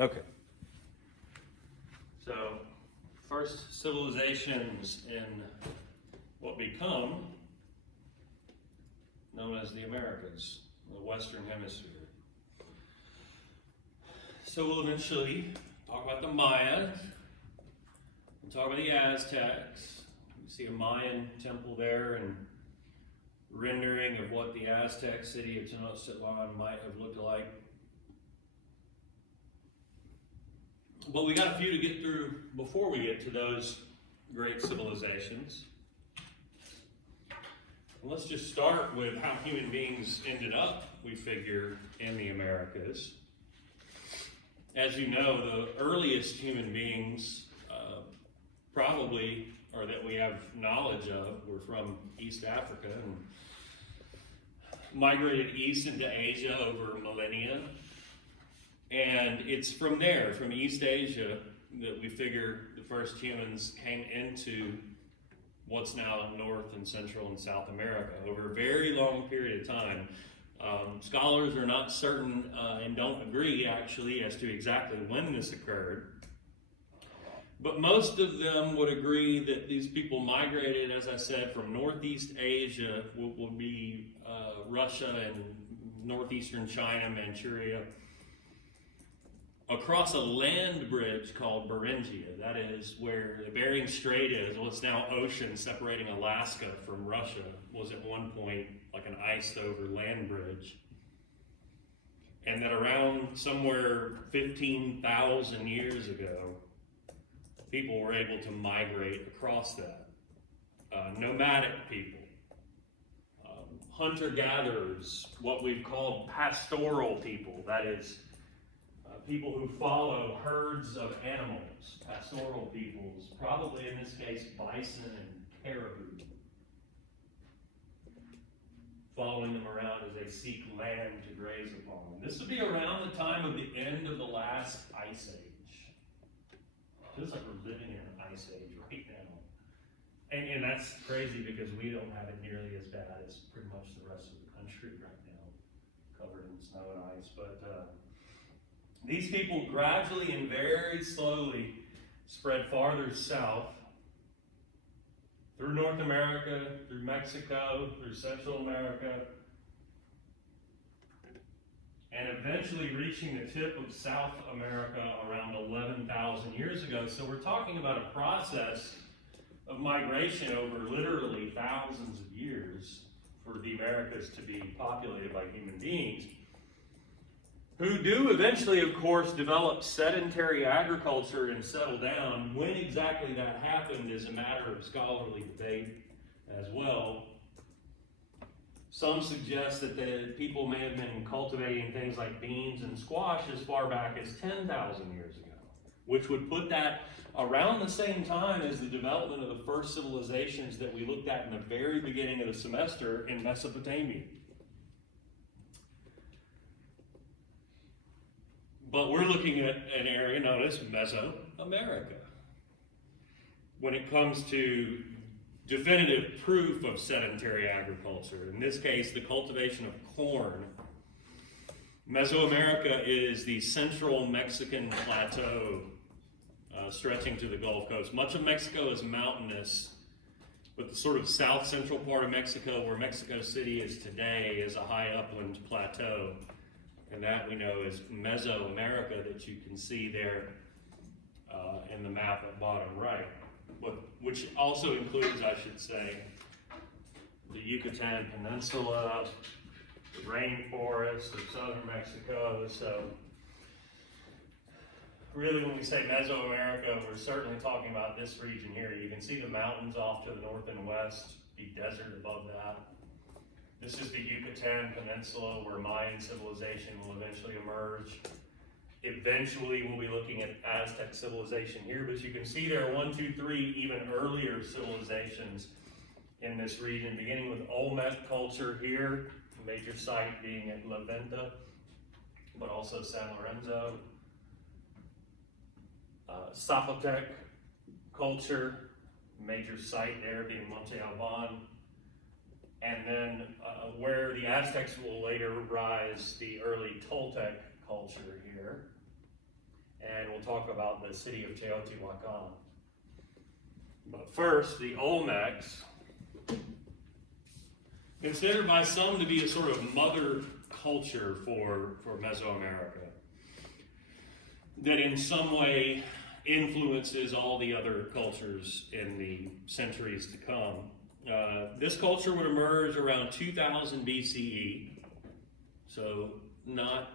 Okay. So, first civilizations in what become known as the Americas, the Western Hemisphere. So we'll eventually talk about the Mayas, we'll talk about the Aztecs. You see a Mayan temple there and rendering of what the Aztec city of Tenochtitlan might have looked like. But we got a few to get through before we get to those great civilizations. And let's just start with how human beings ended up, we figure, in the Americas. As you know, the earliest human beings probably, or that we have knowledge of, were from East Africa and migrated east into Asia over millennia. And it's from there, from East Asia, that we figure the first humans came into what's now North and Central and South America over a very long period of time. Scholars are not certain and don't agree, actually, as to exactly when this occurred. But most of them would agree that these people migrated, as I said, from Northeast Asia, will be Russia and northeastern China, Manchuria, across a land bridge called Beringia. That is where the Bering Strait is, what's now ocean separating Alaska from Russia, was at one point like an iced over land bridge. And that around somewhere 15,000 years ago, people were able to migrate across that. Nomadic people, hunter-gatherers, what we've called pastoral people, that is, people who follow herds of animals, pastoral peoples, probably in this case bison and caribou, following them around as they seek land to graze upon. This would be around the time of the end of the last ice age. It feels like we're living in an ice age right now. And that's crazy because we don't have it nearly as bad as pretty much the rest of the country right now, covered in snow and ice. But these people gradually and very slowly spread farther south through North America, through Mexico, through Central America, and eventually reaching the tip of South America around 11,000 years ago. So we're talking about a process of migration over literally thousands of years for the Americas to be populated by human beings, who do eventually, of course, develop sedentary agriculture and settle down. When exactly that happened is a matter of scholarly debate as well. Some suggest that the people may have been cultivating things like beans and squash as far back as 10,000 years ago, which would put that around the same time as the development of the first civilizations that we looked at in the very beginning of the semester in Mesopotamia. But we're looking at an area known as Mesoamerica. When it comes to definitive proof of sedentary agriculture, in this case, the cultivation of corn, Mesoamerica is the central Mexican plateau stretching to the Gulf Coast. Much of Mexico is mountainous, but the sort of south-central part of Mexico, where Mexico City is today, is a high upland plateau. And that we know is Mesoamerica, that you can see there in the map at bottom right, which also includes, I should say, the Yucatan Peninsula, the rainforest of southern Mexico. So really, when we say Mesoamerica, we're certainly talking about this region here. You can see the mountains off to the north and west, the desert above that. This is the Yucatan Peninsula, where Mayan civilization will eventually emerge. Eventually, we'll be looking at Aztec civilization here, but you can see there are 1, 2, 3 even earlier civilizations in this region, beginning with Olmec culture here, a major site being at La Venta, but also San Lorenzo. Zapotec culture, major site there being Monte Alban. And then where the Aztecs will later rise, the early Toltec culture here. and we'll talk about the city of Teotihuacan. But first, the Olmecs, considered by some to be a sort of mother culture for Mesoamerica, that in some way influences all the other cultures in the centuries to come. This culture would emerge around 2000 BCE, so not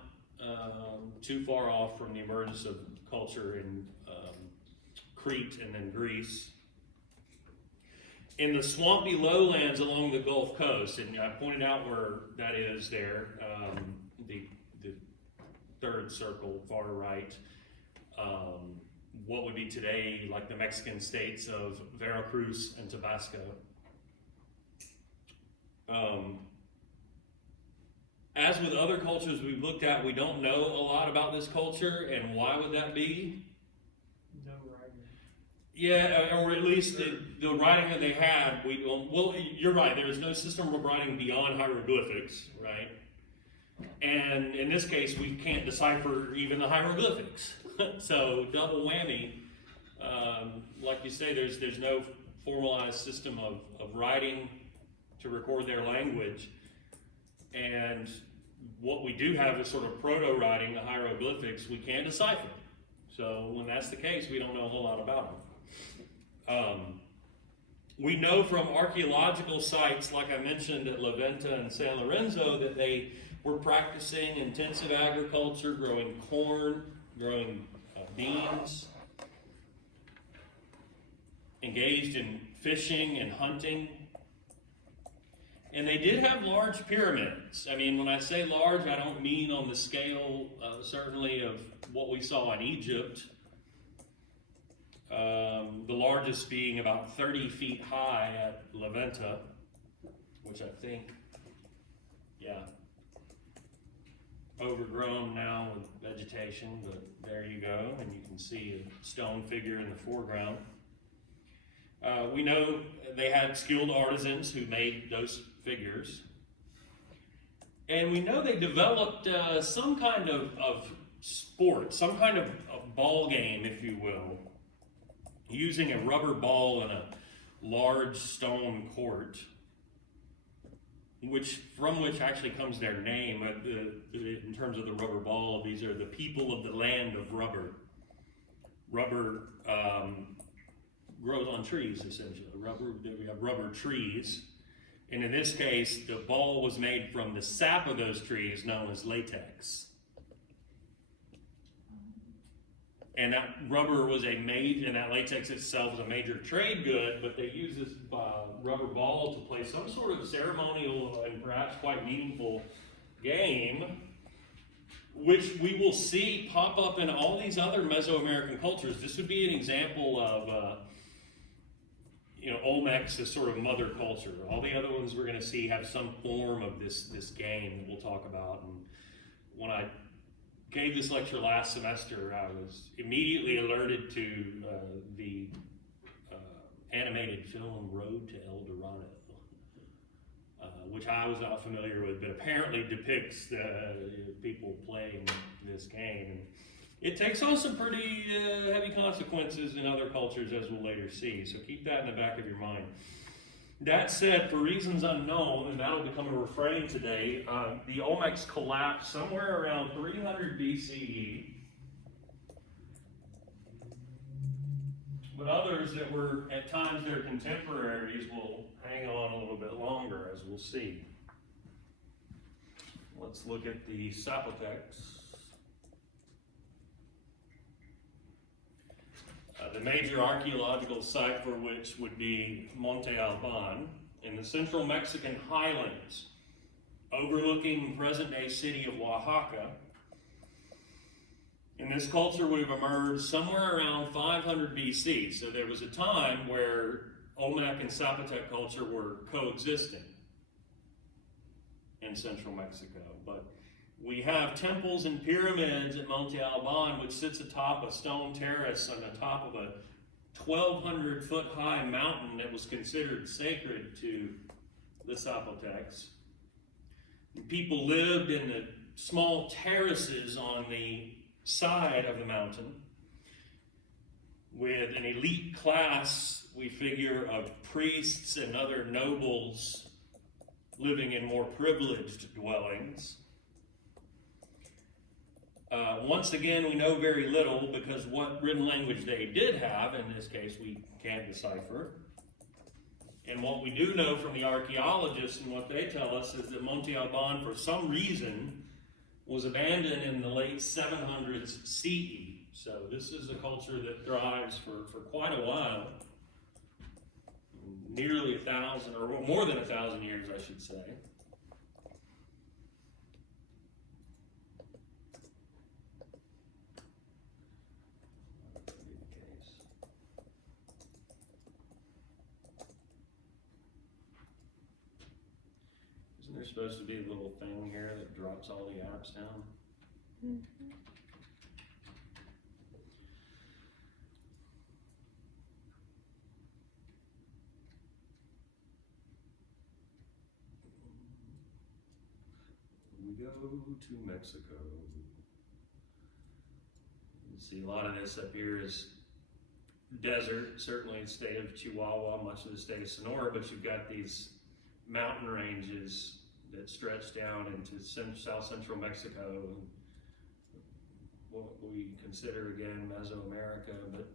too far off from the emergence of culture in Crete and then Greece. In the swampy lowlands along the Gulf Coast, and I pointed out where that is there, the third circle, far right, what would be today like the Mexican states of Veracruz and Tabasco. As with other cultures we've looked at, we don't know a lot about this culture, and why would that be? No writing. Yeah, or at least the writing that they had, well, you're right, there is no system of writing beyond hieroglyphics, right? And in this case, we can't decipher even the hieroglyphics. So double whammy, like you say, there's no formalized system of writing to record their language. And what we do have is sort of proto-writing, the hieroglyphics, we can't decipher. So when that's the case, we don't know a whole lot about them. We know from archaeological sites, like I mentioned at La Venta and San Lorenzo, that they were practicing intensive agriculture, growing corn, growing beans, engaged in fishing and hunting. And they did have large pyramids. I mean, when I say large, I don't mean on the scale, certainly, of what we saw in Egypt. The largest being about 30 feet high at La Venta, which I think, overgrown now with vegetation, but there you go, and you can see a stone figure in the foreground. We know they had skilled artisans who made those figures. And we know they developed some kind of sport, some kind of ball game, if you will, using a rubber ball in a large stone court, from which actually comes their name. In terms of the rubber ball, these are the people of the land of rubber. Rubber grows on trees, essentially. We have rubber trees. And in this case, the ball was made from the sap of those trees, known as latex. And that rubber was and that latex itself was a major trade good, but they used this rubber ball to play some sort of ceremonial and perhaps quite meaningful game, which we will see pop up in all these other Mesoamerican cultures. This would be an example of Olmecs is sort of mother culture. All the other ones we're going to see have some form of this game that we'll talk about. And when I gave this lecture last semester, I was immediately alerted to the animated film Road to El Dorado, which I was not familiar with, but apparently depicts people playing this game. And it takes on some pretty heavy consequences in other cultures, as we'll later see, so keep that in the back of your mind. That said, for reasons unknown, and that'll become a refrain today, the Olmecs collapsed somewhere around 300 BCE, but others that were at times their contemporaries will hang on a little bit longer, as we'll see. Let's look at the Zapotecs. The major archaeological site for which would be Monte Alban in the central Mexican highlands, overlooking present-day city of Oaxaca. And this culture would have emerged somewhere around 500 BC. So there was a time where Olmec and Zapotec culture were coexisting in central Mexico. But we have temples and pyramids at Monte Alban, which sits atop a stone terrace on the top of a 1,200-foot high mountain that was considered sacred to the Zapotecs. And people lived in the small terraces on the side of the mountain with an elite class, we figure, of priests and other nobles living in more privileged dwellings. Once again, we know very little because what written language they did have, in this case, we can't decipher. And what we do know from the archaeologists and what they tell us is that Monte Alban, for some reason, was abandoned in the late 700s CE. So this is a culture that thrives for quite a while. Nearly 1,000, or more than 1,000 years, I should say. Isn't there supposed to be a little thing here that drops all the apps down? Mm-hmm. We go to Mexico. You see a lot of this up here is desert, certainly the state of Chihuahua, much of the state of Sonora, but you've got these mountain ranges that stretch down into south central Mexico, what we consider again Mesoamerica, but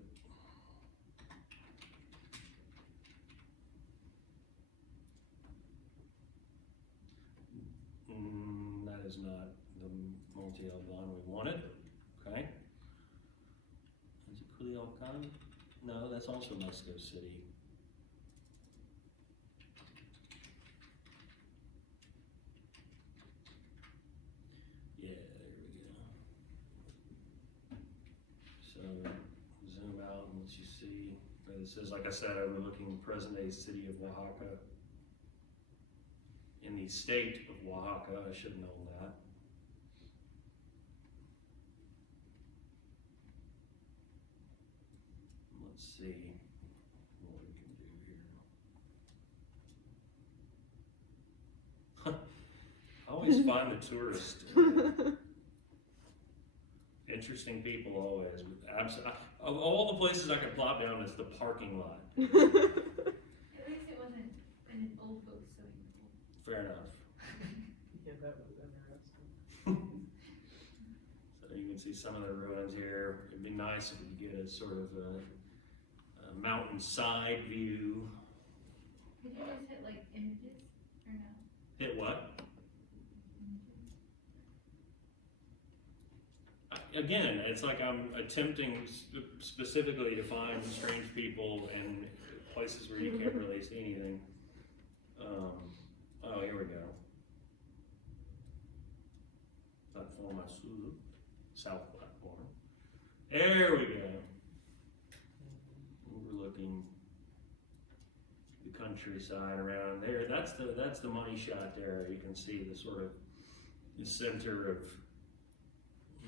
that is not the Monte Alban we wanted. Okay. Is it Culiacan? No, that's also Mexico City. Yeah, there we go. So zoom out and let you see. This is, like I said, overlooking the present-day city of Oaxaca. In the state of Oaxaca, I should have known that. Let's see what we can do here. I always find the tourists interesting people always. Of all the places I could plop down is the parking lot. At least it wasn't an old folks swimming pool. Fair enough. Yeah, that was interesting. So you can see some of the ruins here. It'd be nice if we could get a sort of a mountainside view. Did you guys hit like images or no? Hit what? Again, it's like I'm attempting specifically to find strange people and places where you can't really see anything. Oh, here we go. Platform Azul, South Platform. There we go. Overlooking the countryside around there. That's the money shot there. You can see the sort of the center of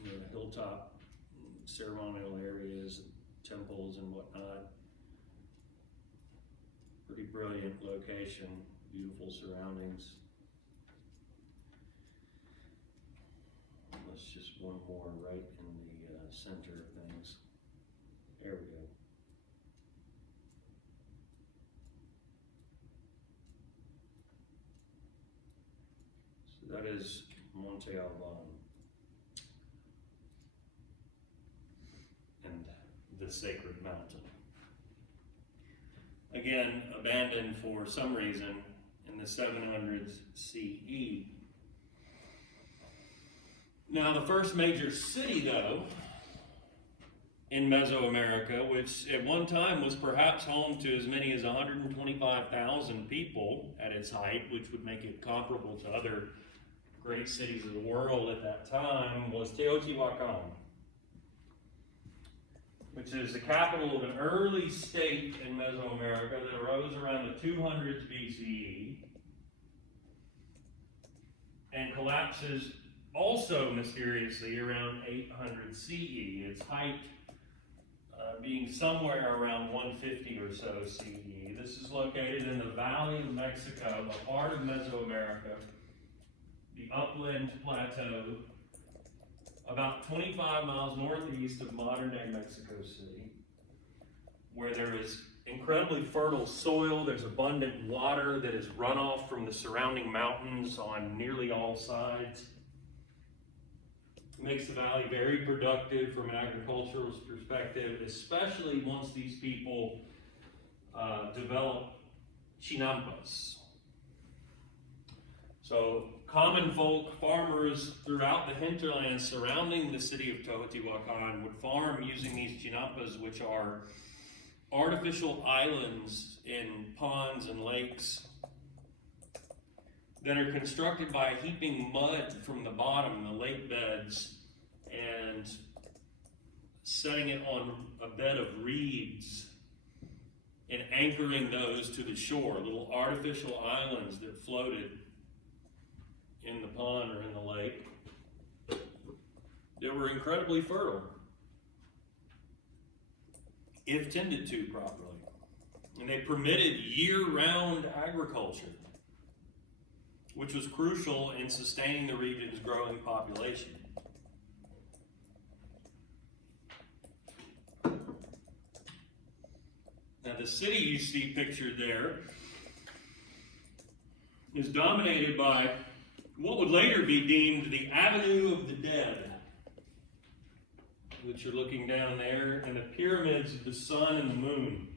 the hilltop ceremonial areas, temples and whatnot. Pretty brilliant location, beautiful surroundings. Let's just one more right in the center of things. There we go. So that is Monte Alban. And the sacred mountain. Again, abandoned for some reason in the 700s CE. Now, the first major city, though, in Mesoamerica, which at one time was perhaps home to as many as 125,000 people at its height, which would make it comparable to other great cities of the world at that time, was Teotihuacan, which is the capital of an early state in Mesoamerica that arose around the 200s BCE and collapses also mysteriously around 800 CE, its height being somewhere around 150 or so CE. This is located in the Valley of Mexico, the heart of Mesoamerica, the upland plateau about 25 miles northeast of modern-day Mexico City, where there is incredibly fertile soil. There's abundant water that is runoff from the surrounding mountains on nearly all sides. It makes the valley very productive from an agricultural perspective, especially once these people develop chinampas. So common folk, farmers throughout the hinterlands surrounding the city of Teotihuacan would farm using these chinampas, which are artificial islands in ponds and lakes that are constructed by heaping mud from the bottom, the lake beds, and setting it on a bed of reeds and anchoring those to the shore, little artificial islands that floated in the pond or in the lake that were incredibly fertile if tended to properly. And they permitted year-round agriculture, which was crucial in sustaining the region's growing population. Now, the city you see pictured there is dominated by what would later be deemed the Avenue of the Dead, which you're looking down there, and the pyramids of the sun and the moon.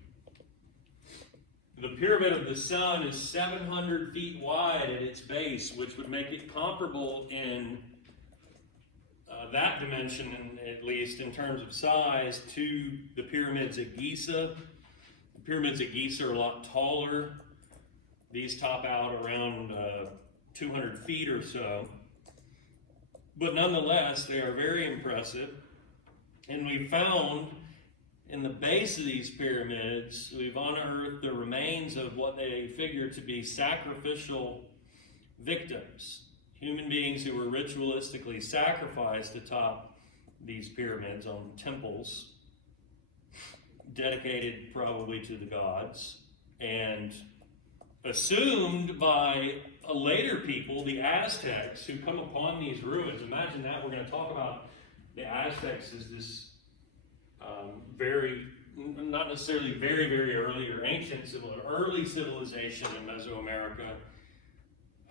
The Pyramid of the Sun is 700 feet wide at its base, which would make it comparable in that dimension, at least in terms of size, to the pyramids at Giza. The pyramids at Giza are a lot taller. These top out around 200 feet or so. But nonetheless, they are very impressive. And we found in the base of these pyramids, we've unearthed the remains of what they figure to be sacrificial victims. Human beings who were ritualistically sacrificed atop these pyramids on temples, dedicated probably to the gods, and assumed by a later people, the Aztecs, who come upon these ruins. Imagine that. We're going to talk about the Aztecs as this not necessarily very, very early or ancient early civilization in Mesoamerica,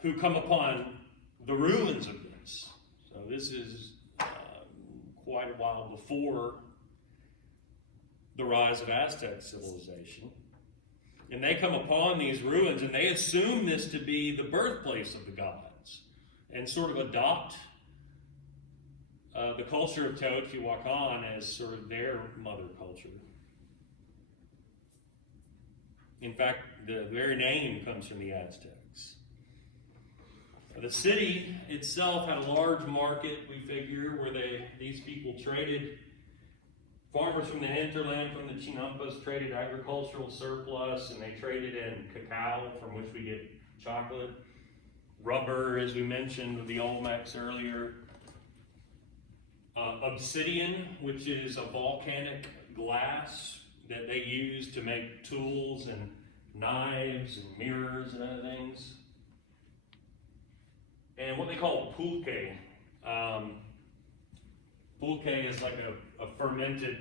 who come upon the ruins of this. So this is quite a while before the rise of Aztec civilization. And they come upon these ruins and they assume this to be the birthplace of the gods and sort of adopt the culture of Teotihuacan as sort of their mother culture. In fact, the very name comes from the Aztecs. The city itself had a large market, we figure, where these people traded. Farmers from the hinterland, from the Chinampas, traded agricultural surplus, and they traded in cacao, from which we get chocolate. Rubber, as we mentioned with the Olmecs earlier. Obsidian, which is a volcanic glass that they use to make tools and knives and mirrors and other things. And what they call pulque. Pulque is like a fermented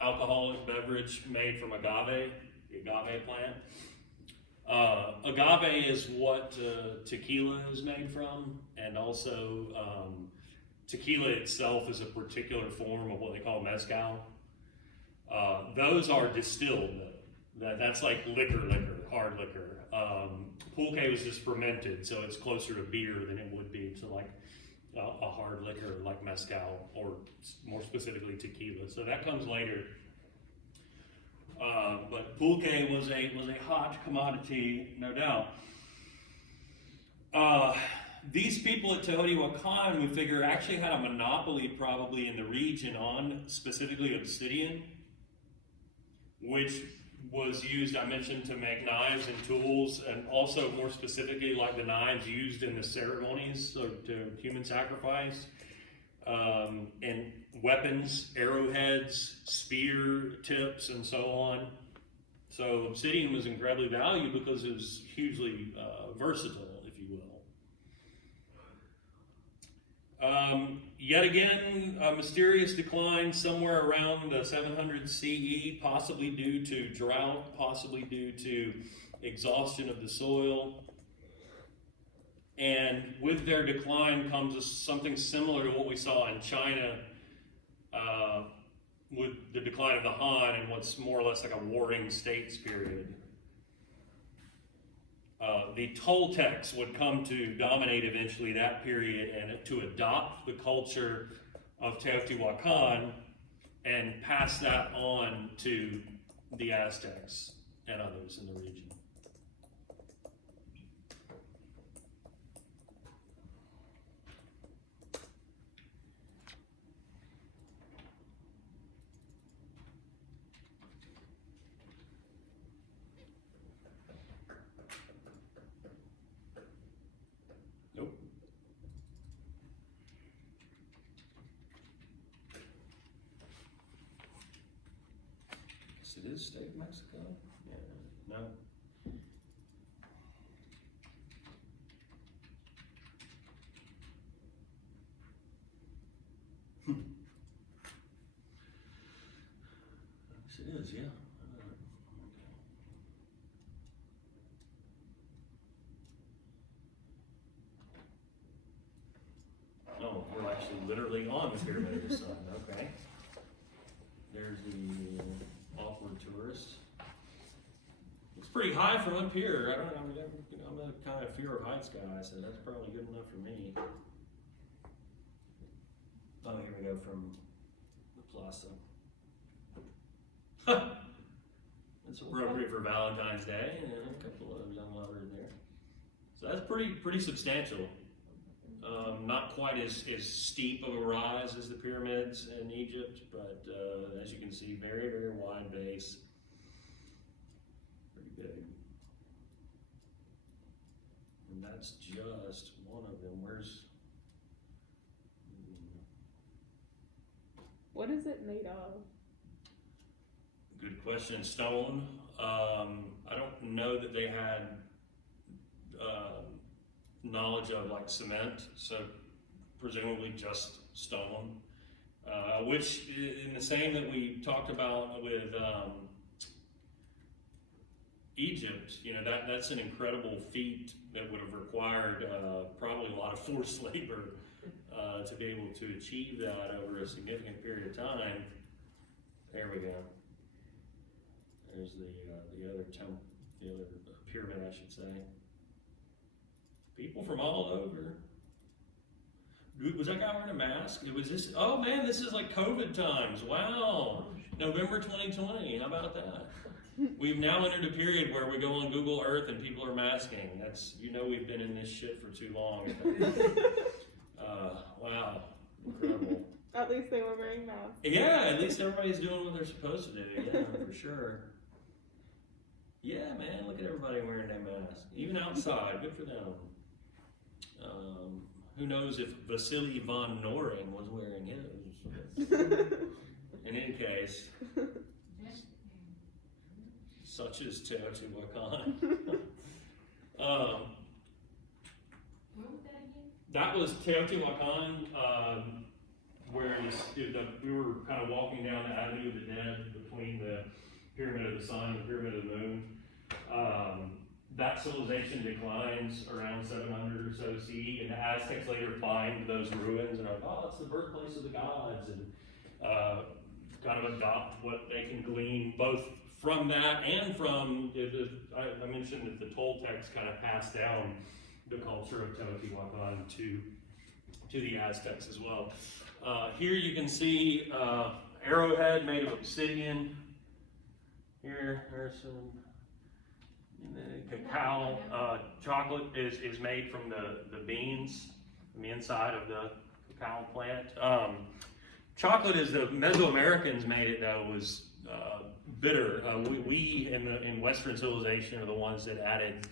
alcoholic beverage made from agave, the agave plant. Agave is what tequila is made from, and also tequila itself is a particular form of what they call mezcal. Those are distilled, though. That's like liquor, hard liquor. Pulque was just fermented, so it's closer to beer than it would be to like a hard liquor like mezcal, or more specifically tequila. So that comes later. But pulque was a hot commodity, no doubt. These people at Teotihuacan, we figure, actually had a monopoly probably in the region on specifically obsidian, which was used, I mentioned, to make knives and tools, and also more specifically like the knives used in the ceremonies, so to human sacrifice, and weapons, arrowheads, spear tips, and so on. So obsidian was incredibly valuable because it was hugely versatile, if you will. Yet again, a mysterious decline somewhere around the 700 CE, possibly due to drought, possibly due to exhaustion of the soil. And with their decline comes something similar to what we saw in China with the decline of the Han and what's more or less like a warring states period. The Toltecs would come to dominate eventually that period and to adopt the culture of Teotihuacan and pass that on to the Aztecs and others in the region. It is state of Mexico? Yeah, no. Yes, it is, yeah. Oh, we're actually literally on the Pyramid of the Sun, okay. There's the awkward tourist. It's pretty high from up here. I'm a kind of fear of heights guy, so that's probably good enough for me. Oh, here we go from the plaza. It's appropriate for Valentine's Day, and a couple of young lovers there. So that's pretty substantial. Not quite as steep of a rise as the pyramids in Egypt, but as you can see, very, very wide base. Pretty big. And that's just one of them. What is it made of? Good question. Stone. I don't know that they had knowledge of like cement, so presumably just stone, which in the same that we talked about with Egypt, you know, that's an incredible feat that would have required probably a lot of forced labor to be able to achieve that over a significant period of time. There we go. There's the other pyramid, I should say. People from all over. Dude, was that guy wearing a mask? It was this. Oh man, this is like COVID times. Wow. November 2020. How about that? We've now entered a period where we go on Google Earth and people are masking. That's, you know, we've been in this shit for too long. Wow. Incredible. At least they were wearing masks. Yeah, at least everybody's doing what they're supposed to do. Yeah, for sure. Yeah, man, look at everybody wearing their mask. Even outside, good for them. Who knows if Vasily von Noring was wearing his. In any case, such is Teotihuacan. Where was that again? That was Teotihuacan, where we were kind of walking down the Avenue of the Dead between the Pyramid of the Sun and the Pyramid of the Moon. That civilization declines around 700 or so CE, and the Aztecs later find those ruins and are like, oh, it's the birthplace of the gods, and kind of adopt what they can glean both from that and from, I mentioned that the Toltecs kind of passed down the culture of Teotihuacan to the Aztecs as well. Here you can see arrowhead made of obsidian. Here, there's some cacao. Chocolate is made from the beans from the inside of the cacao plant. Chocolate, as the Mesoamericans made it, though, was bitter. We in Western civilization are the ones that added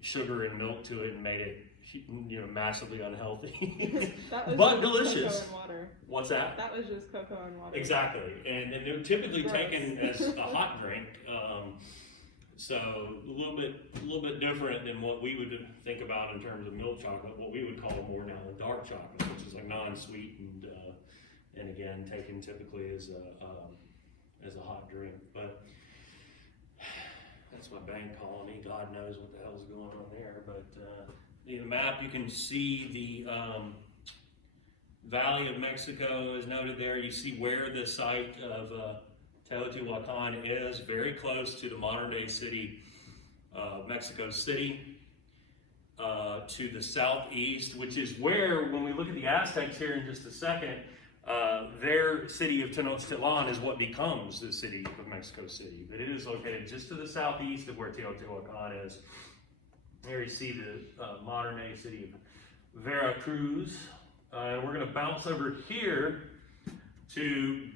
sugar and milk to it and made it, you know, massively unhealthy. That was but just delicious. Cocoa and water. What's that? That was just cocoa and water. Exactly, and they're typically Gross. taken as a hot drink. So a little bit different than what we would think about in terms of milk chocolate. What we would call more now dark chocolate, which is like non-sweetened, and again taken typically as a hot drink. But that's my bank calling me. God knows what the hell's going on there. But in the map you can see the Valley of Mexico is noted there. You see where the site of Teotihuacan is, very close to the modern day city of Mexico City, to the southeast, which is where, when we look at the Aztecs here in just a second, their city of Tenochtitlan is what becomes the city of Mexico City. But it is located just to the southeast of where Teotihuacan is. There you see the modern day city of Veracruz. And we're going to bounce over here to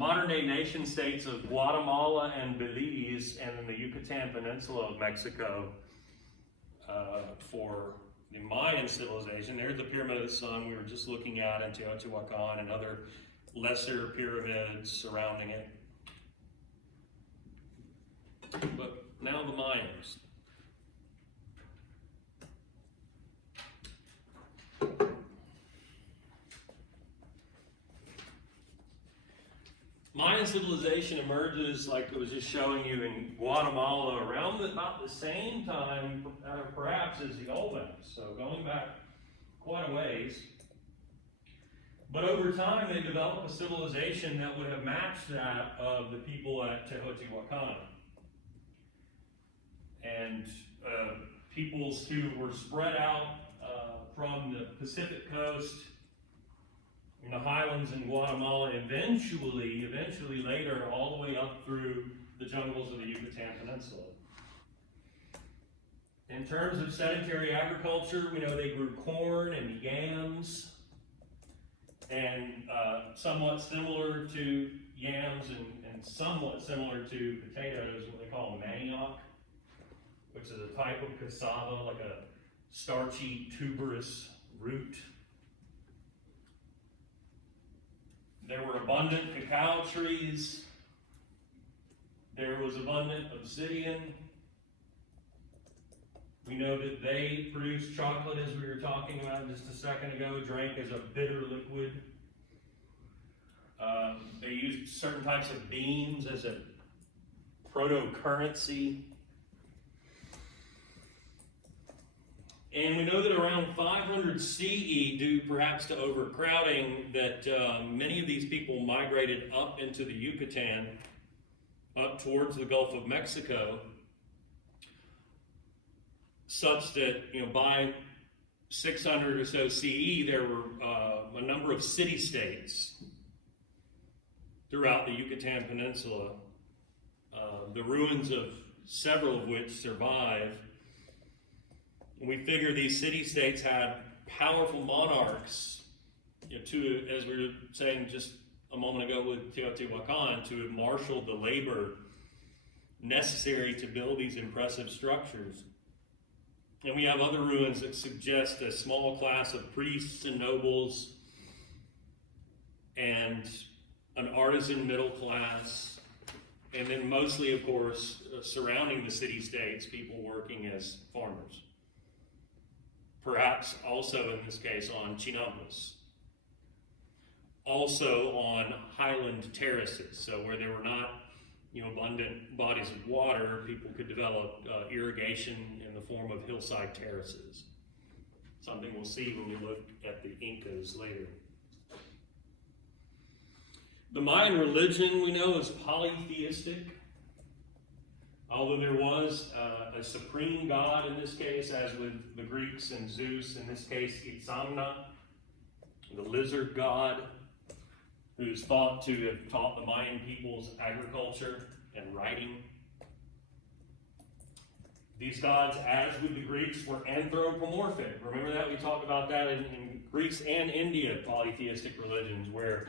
modern day nation states of Guatemala and Belize, and then the Yucatan Peninsula of Mexico for the Mayan civilization. There's the Pyramid of the Sun we were just looking at in Teotihuacan, and other lesser pyramids surrounding it. But now the Mayans. Mayan civilization emerges, like I was just showing you, in Guatemala around about the same time, perhaps, as the Olmecs. So going back quite a ways. But over time, they developed a civilization that would have matched that of the people at Teotihuacan. And peoples who were spread out from the Pacific coast in the highlands in Guatemala, eventually later, all the way up through the jungles of the Yucatan Peninsula. In terms of sedentary agriculture, we know they grew corn and yams, and somewhat similar to yams and somewhat similar to potatoes, what they call manioc, which is a type of cassava, like a starchy, tuberous root. There were abundant cacao trees. There was abundant obsidian. We know that they produced chocolate, as we were talking about just a second ago, drank as a bitter liquid. They used certain types of beans as a proto-currency. And we know that around 500 CE, due perhaps to overcrowding, that many of these people migrated up into the Yucatan, up towards the Gulf of Mexico, such that, by 600 or so CE, there were a number of city-states throughout the Yucatan Peninsula, the ruins of several of which survive. We figure these city-states had powerful monarchs, as we were saying just a moment ago with Teotihuacan, to have marshaled the labor necessary to build these impressive structures. And we have other ruins that suggest a small class of priests and nobles and an artisan middle class, and then mostly, of course, surrounding the city-states, people working as farmers. Perhaps also in this case on chinampas. Also on highland terraces, so where there were not abundant bodies of water, people could develop irrigation in the form of hillside terraces. Something we'll see when we look at the Incas later. The Mayan religion, we know, is polytheistic. Although there was a supreme god in this case, as with the Greeks and Zeus, in this case Itzamna, the lizard god, who's thought to have taught the Mayan peoples agriculture and writing. These gods, as with the Greeks, were anthropomorphic. Remember that? We talked about that in Greece and India polytheistic religions, where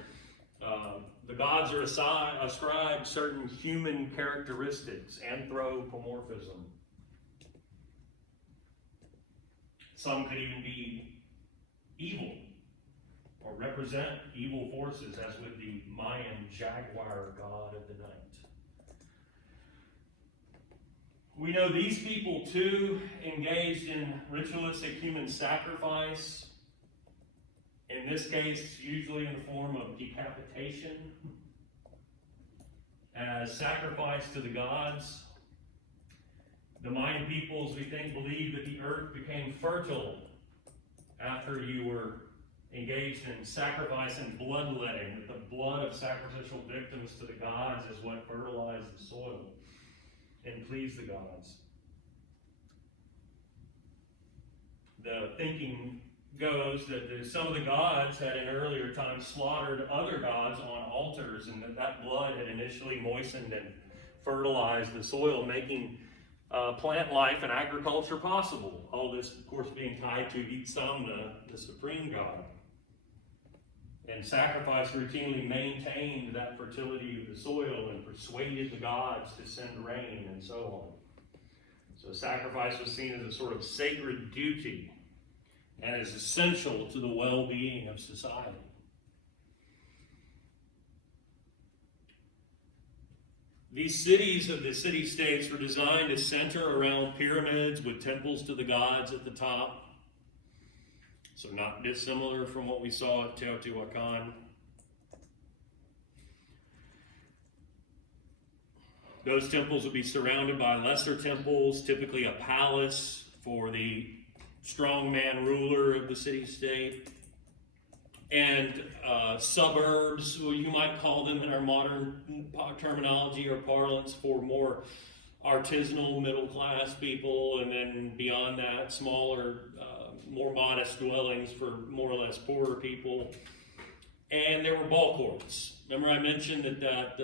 the gods are ascribed certain human characteristics, anthropomorphism. Some could even be evil or represent evil forces, as with the Mayan jaguar god of the night. We know these people too engaged in ritualistic human sacrifice. In this case, usually in the form of decapitation, as sacrifice to the gods. The Mayan peoples, we think, believed that the earth became fertile after you were engaged in sacrifice and bloodletting, that the blood of sacrificial victims to the gods is what fertilized the soil and pleased the gods. The thinking goes that some of the gods had in earlier times slaughtered other gods on altars, and that blood had initially moistened and fertilized the soil, making plant life and agriculture possible. All this, of course, being tied to Itzamna, the supreme god. And sacrifice routinely maintained that fertility of the soil and persuaded the gods to send rain and so on. So sacrifice was seen as a sort of sacred duty and is essential to the well-being of society. These cities of the city-states were designed to center around pyramids with temples to the gods at the top. So not dissimilar from what we saw at Teotihuacan. Those temples would be surrounded by lesser temples, typically a palace for the strongman ruler of the city-state, and suburbs, well, you might call them in our modern terminology or parlance, for more artisanal middle-class people, and then beyond that, smaller, more modest dwellings for more or less poorer people. And there were ball courts. Remember I mentioned that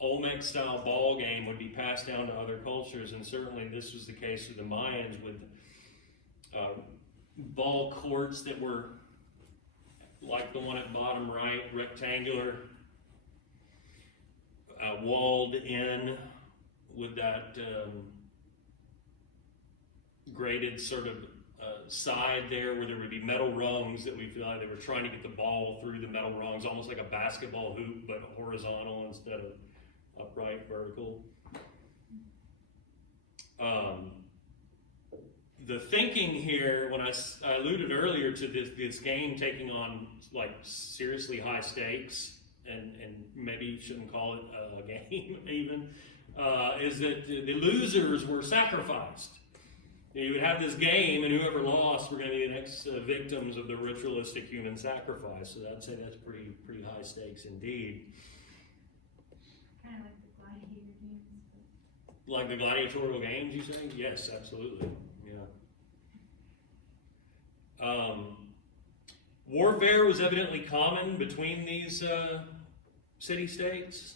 Olmec-style ball game would be passed down to other cultures, and certainly this was the case with the Mayans, with ball courts that were like the one at bottom right, rectangular, walled in with that graded sort of side there where there would be metal rungs that we feel like they were trying to get the ball through the metal rungs, almost like a basketball hoop, but horizontal instead of upright, vertical. The thinking here, when I alluded earlier to this game taking on like seriously high stakes, and maybe you shouldn't call it a game even, is that the losers were sacrificed. You would have this game, and whoever lost were going to be the next victims of the ritualistic human sacrifice. So I'd say that's pretty high stakes indeed. Kind of like the gladiator games. Like the gladiatorial games, you say? Yes, absolutely. Yeah. Warfare was evidently common between these city-states.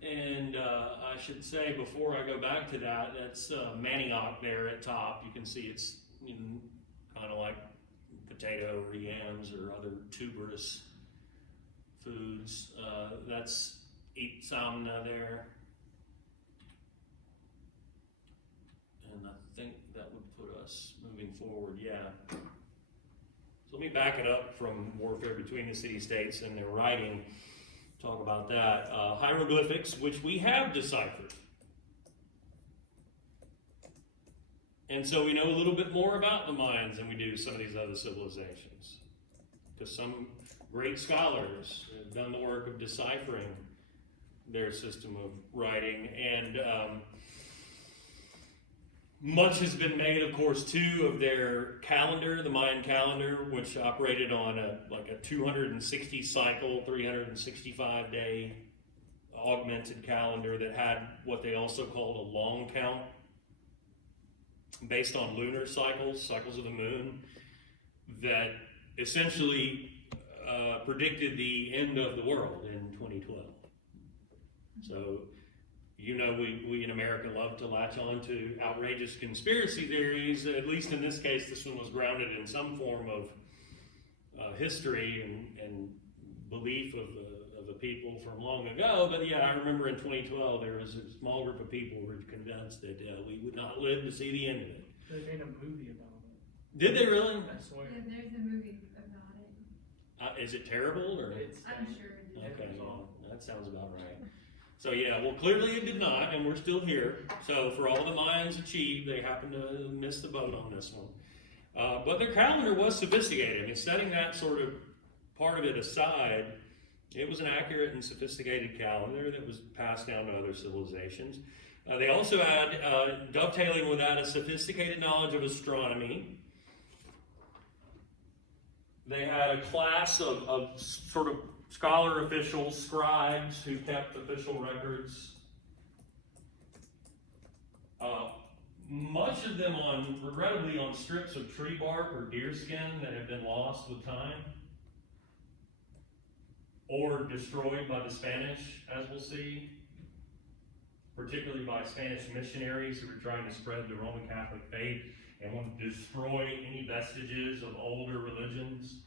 And I should say, before I go back to that, that's manioc there at top. You can see it's kind of like potato or yams or other tuberous foods. That's Itzamna there. And I think that would put us moving forward, yeah. So let me back it up from warfare between the city-states and their writing. Talk about that. Hieroglyphics, which we have deciphered. And so we know a little bit more about the Mayans than we do some of these other civilizations. Because some great scholars have done the work of deciphering their system of writing. And much has been made, of course, too, of their calendar, the Mayan calendar, which operated on a 260 cycle, 365 day augmented calendar that had what they also called a long count, based on lunar cycles of the moon, that essentially predicted the end of the world in 2012. So, we in America love to latch on to outrageous conspiracy theories. At least in this case, this one was grounded in some form of history and belief of a people from long ago. But yeah, I remember in 2012 there was a small group of people who were convinced that we would not live to see the end of it. They made a movie about it. Did they really? I swear. Yeah, there's a movie about it. Is it terrible or? It's I'm sure it is. Okay, well, that sounds about right. So yeah, well, clearly it did not, and we're still here. So for all the Mayans achieved, they happened to miss the boat on this one. But their calendar was sophisticated. I mean, setting that sort of part of it aside, it was an accurate and sophisticated calendar that was passed down to other civilizations. They also had, dovetailing with that, a sophisticated knowledge of astronomy. They had a class of sort of scholar officials, scribes, who kept official records. Much of them regrettably on strips of tree bark or deer skin that have been lost with time, or destroyed by the Spanish, as we'll see, particularly by Spanish missionaries who were trying to spread the Roman Catholic faith and wanted to destroy any vestiges of older religions.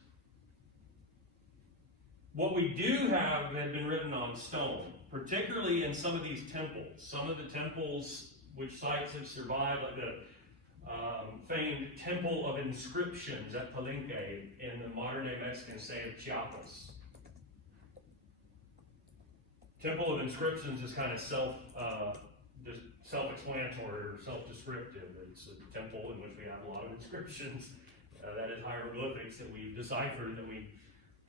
What we do have had been written on stone, particularly in some of these temples. Some of the temples which sites have survived, like the famed Temple of Inscriptions at Palenque in the modern-day Mexican state of Chiapas. Temple of Inscriptions is kind of self-explanatory or self-descriptive. It's a temple in which we have a lot of inscriptions. That is hieroglyphics that we've deciphered, that we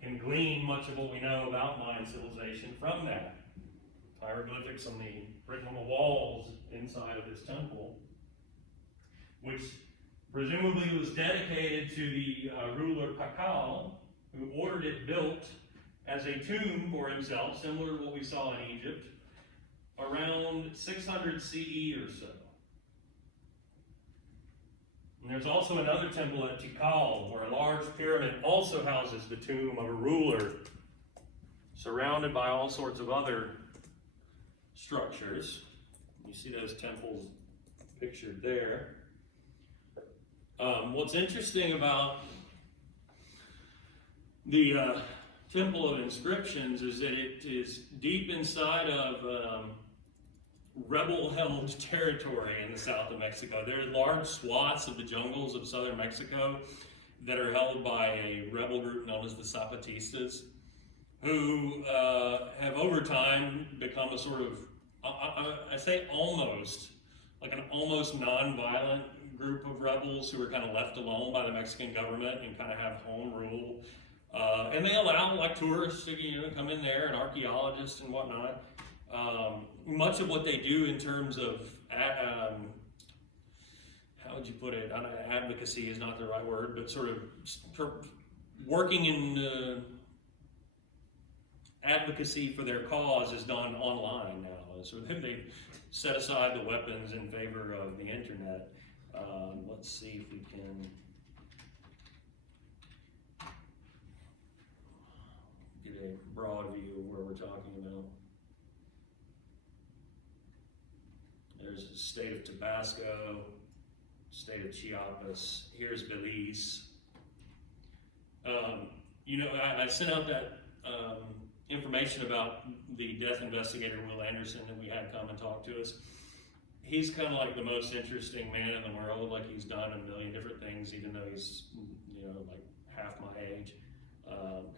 can glean much of what we know about Mayan civilization from that. Hieroglyphics written on the walls inside of this temple, which presumably was dedicated to the ruler Pakal, who ordered it built as a tomb for himself, similar to what we saw in Egypt, around 600 CE or so. And there's also another temple at Tikal, where a large pyramid also houses the tomb of a ruler, surrounded by all sorts of other structures. You see those temples pictured there. What's interesting about the Temple of Inscriptions is that it is deep inside of rebel-held territory in the south of Mexico. There are large swaths of the jungles of southern Mexico that are held by a rebel group known as the Zapatistas, who have over time become a sort of, I say almost, like an almost non-violent group of rebels who are kind of left alone by the Mexican government and kind of have home rule. And they allow like tourists to come in there, and archaeologists and whatnot. Much of what they do in terms of, how would you put it? Advocacy is not the right word, but sort of working in advocacy for their cause is done online now. So they set aside the weapons in favor of the internet. Let's see if we can get a broad view of where we're talking about. There's the state of Tabasco, state of Chiapas. Here's Belize. I sent out that information about the death investigator, Will Anderson, that we had come and talk to us. He's kind of like the most interesting man in the world. Like, he's done a million different things, even though he's, like half my age.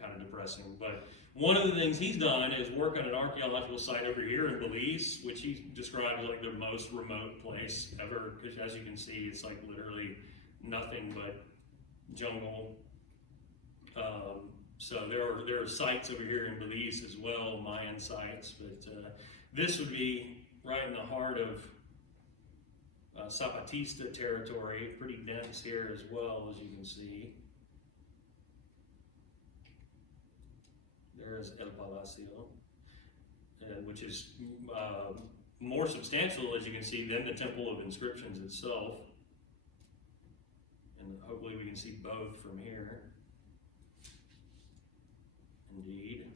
Kind of depressing. But one of the things he's done is work on an archaeological site over here in Belize, which he described as like the most remote place ever, because as you can see, it's like literally nothing but jungle. So there are sites over here in Belize as well, Mayan sites, but this would be right in the heart of Zapatista territory, pretty dense here as well, as you can see. There's El Palacio, which is more substantial, as you can see, than the Temple of Inscriptions itself. And hopefully we can see both from here. Indeed.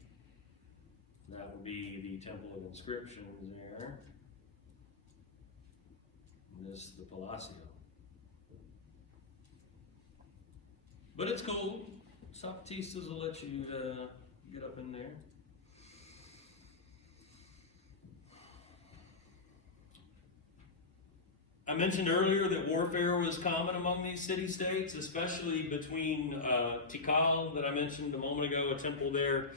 That would be the Temple of Inscriptions there. And this is the Palacio. But it's cool. Zapatistas will let you get up in there. I mentioned earlier that warfare was common among these city-states, especially between Tikal, that I mentioned a moment ago, a temple there,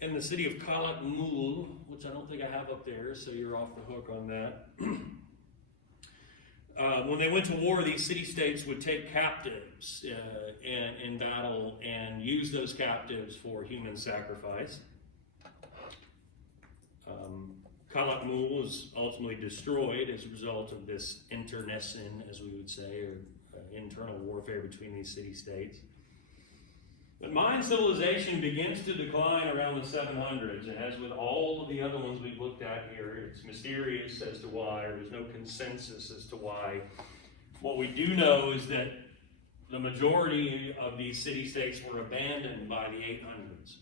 and the city of Calakmul, which I don't think I have up there, so you're off the hook on that. When they went to war, these city-states would take captives in battle and use those captives for human sacrifice. Calakmul was ultimately destroyed as a result of this internecine, as we would say, or internal warfare between these city-states. But Mayan civilization begins to decline around the 700s, and as with all of the other ones we've looked at here, it's mysterious as to why, or there's no consensus as to why. What we do know is that the majority of these city-states were abandoned by the 800s.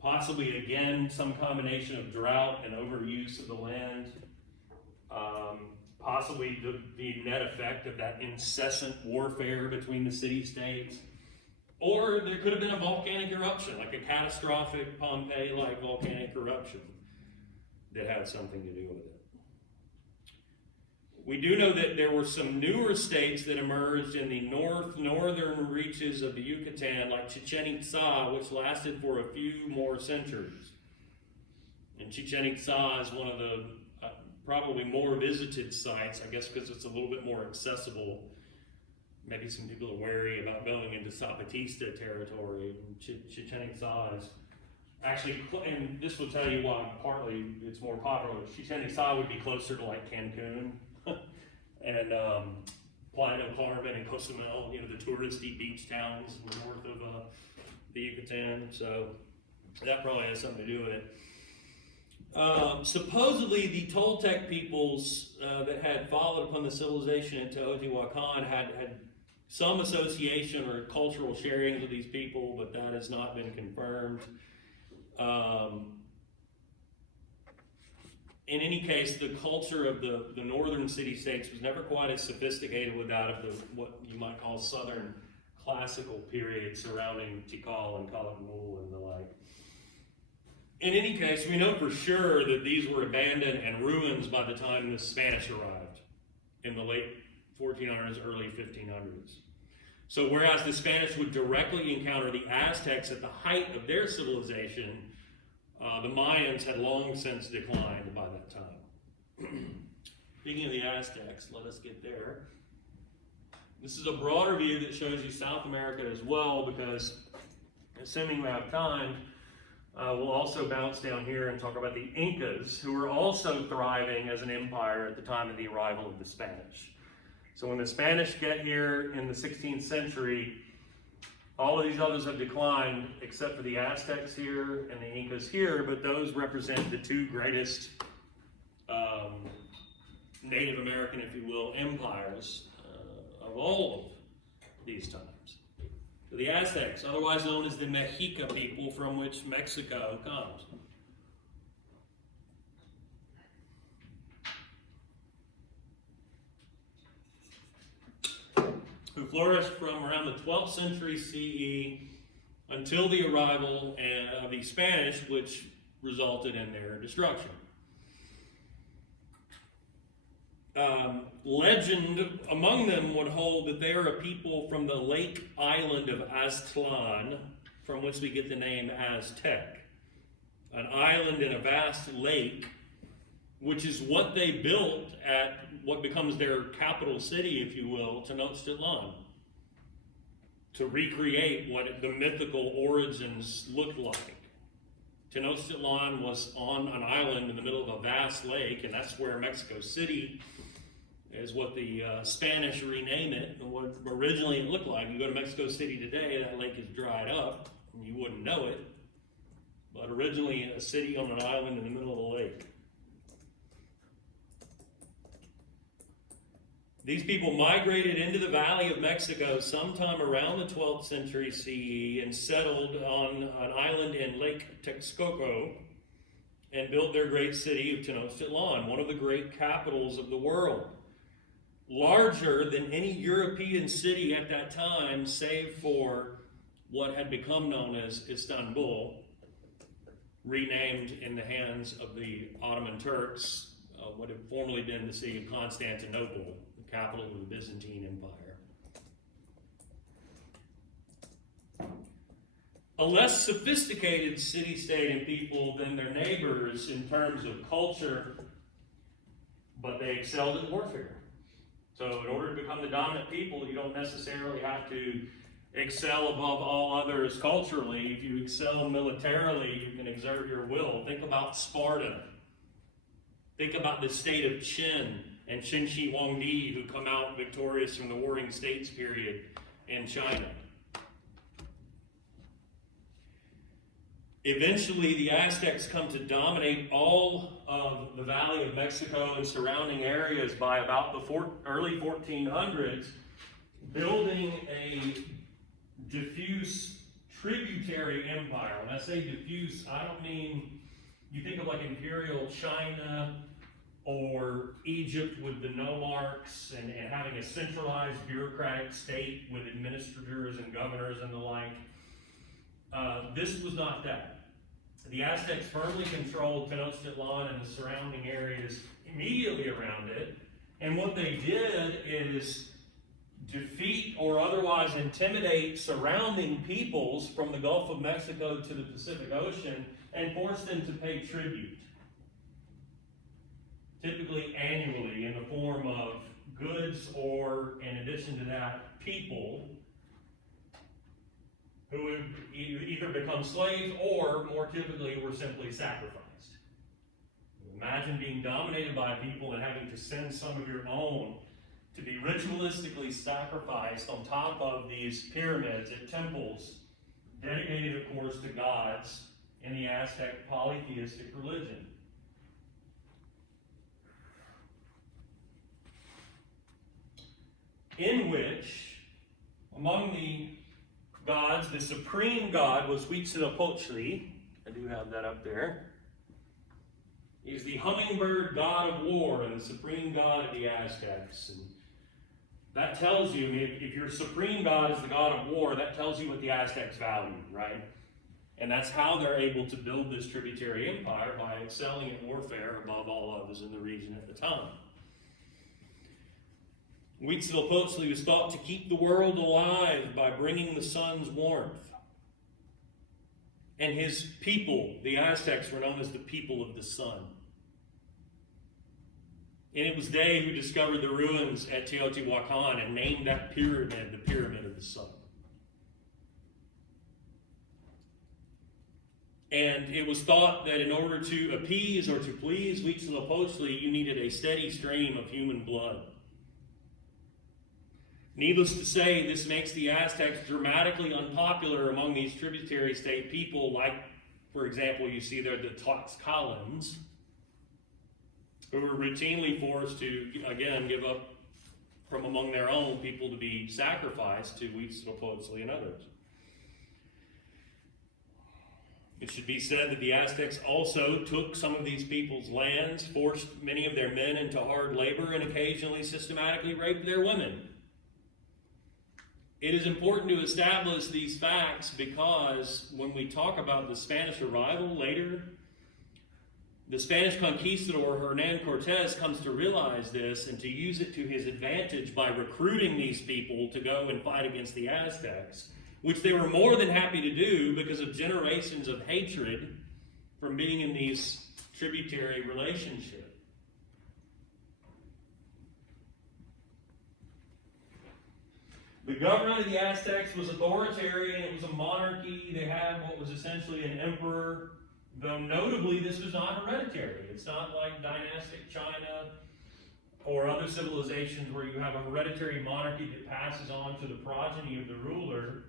Possibly, again, some combination of drought and overuse of the land. Possibly the net effect of that incessant warfare between the city-states. Or there could have been a volcanic eruption, like a catastrophic Pompeii-like volcanic eruption that had something to do with it. We do know that there were some newer states that emerged in the northern reaches of the Yucatan, like Chichen Itza, which lasted for a few more centuries. And Chichen Itza is one of the probably more visited sites, I guess because it's a little bit more accessible. Maybe some people are wary about going into Zapatista territory. Chichen Itza is actually, and this will tell you why partly it's more popular. Chichen Itza would be closer to like Cancun and Playa del Carmen and Cozumel, the touristy beach towns in the north of the Yucatan. So that probably has something to do with it. Supposedly, the Toltec peoples that had followed upon the civilization in Teotihuacan had some association or cultural sharing with these people, but that has not been confirmed. In any case, the culture of the northern city-states was never quite as sophisticated with that of what you might call southern classical period surrounding Tikal and Calakmul and the like. In any case, we know for sure that these were abandoned and ruins by the time the Spanish arrived in the late 1400s, early 1500s. So whereas the Spanish would directly encounter the Aztecs at the height of their civilization, the Mayans had long since declined by that time. Speaking of the Aztecs, let us get there. This is a broader view that shows you South America as well, because assuming we have time, we'll also bounce down here and talk about the Incas, who were also thriving as an empire at the time of the arrival of the Spanish. So when the Spanish get here in the 16th century, all of these others have declined except for the Aztecs here and the Incas here, but those represent the two greatest Native American, if you will, empires of all of these times. So the Aztecs, otherwise known as the Mexica people, from which Mexico comes. Who flourished from around the 12th century CE until the arrival of the Spanish, which resulted in their destruction. Legend among them would hold that they are a people from the lake island of Aztlan, from which we get the name Aztec. An island in a vast lake, which is what they built at what becomes their capital city, if you will, Tenochtitlan, to recreate what the mythical origins looked like. Tenochtitlan was on an island in the middle of a vast lake, and that's where Mexico City is what the Spanish rename it, and what originally it looked like. You go to Mexico City today, that lake is dried up, and you wouldn't know it, but originally a city on an island in the middle of a lake. These people migrated into the Valley of Mexico sometime around the 12th century CE and settled on an island in Lake Texcoco and built their great city of Tenochtitlan, one of the great capitals of the world. Larger than any European city at that time, save for what had become known as Istanbul, renamed in the hands of the Ottoman Turks, what had formerly been the city of Constantinople, the capital of the Byzantine Empire. a less sophisticated city-state and people than their neighbors in terms of culture, but they excelled in warfare. So in order to become the dominant people, you don't necessarily have to excel above all others culturally. If you excel militarily, you can exert your will. Think about Sparta. Think about the state of Qin and Qin Shi Huangdi, who come out victorious from the Warring States period in China. Eventually, the Aztecs come to dominate all of the Valley of Mexico and surrounding areas by about the early 1400s, building a diffuse tributary empire. When I say diffuse, I don't mean, you think of like imperial China or Egypt with the nomarchs and having a centralized bureaucratic state with administrators and governors and the like. This was not that. The Aztecs firmly controlled Tenochtitlan and the surrounding areas immediately around it. And what they did is defeat or otherwise intimidate surrounding peoples from the Gulf of Mexico to the Pacific Ocean and force them to pay tribute. Typically annually in the form of goods or, in addition to that, people who would either become slaves or, more typically, were simply sacrificed. Imagine being dominated by people and having to send some of your own to be ritualistically sacrificed on top of these pyramids at temples, dedicated, of course, to gods in the Aztec polytheistic religion. In which, among the gods, the supreme god was Huitzilopochtli. I do have that up there. He's the hummingbird god of war and the supreme god of the Aztecs. And that tells you, if your supreme god is the god of war, that tells you what the Aztecs value, right? And that's how they're able to build this tributary empire, by excelling in warfare above all others in the region at the time. Huitzilopochtli was thought to keep the world alive by bringing the sun's warmth. And his people, the Aztecs, were known as the people of the sun. And it was they who discovered the ruins at Teotihuacan and named that pyramid the Pyramid of the Sun. And it was thought that in order to appease or to please Huitzilopochtli, you needed a steady stream of human blood. Needless to say, this makes the Aztecs dramatically unpopular among these tributary state people, like, for example, you see there the Tlaxcalans, who were routinely forced to, again, give up from among their own people to be sacrificed to Huitzilopochtli and others. It should be said that the Aztecs also took some of these people's lands, forced many of their men into hard labor, and occasionally systematically raped their women. It is important to establish these facts because when we talk about the Spanish arrival later, the Spanish conquistador Hernan Cortez comes to realize this and to use it to his advantage by recruiting these people to go and fight against the Aztecs, which they were more than happy to do because of generations of hatred from being in these tributary relationships. The government of the Aztecs was authoritarian. It was a monarchy. They had what was essentially an emperor, though notably this was not hereditary. It's not like dynastic China or other civilizations where you have a hereditary monarchy that passes on to the progeny of the ruler.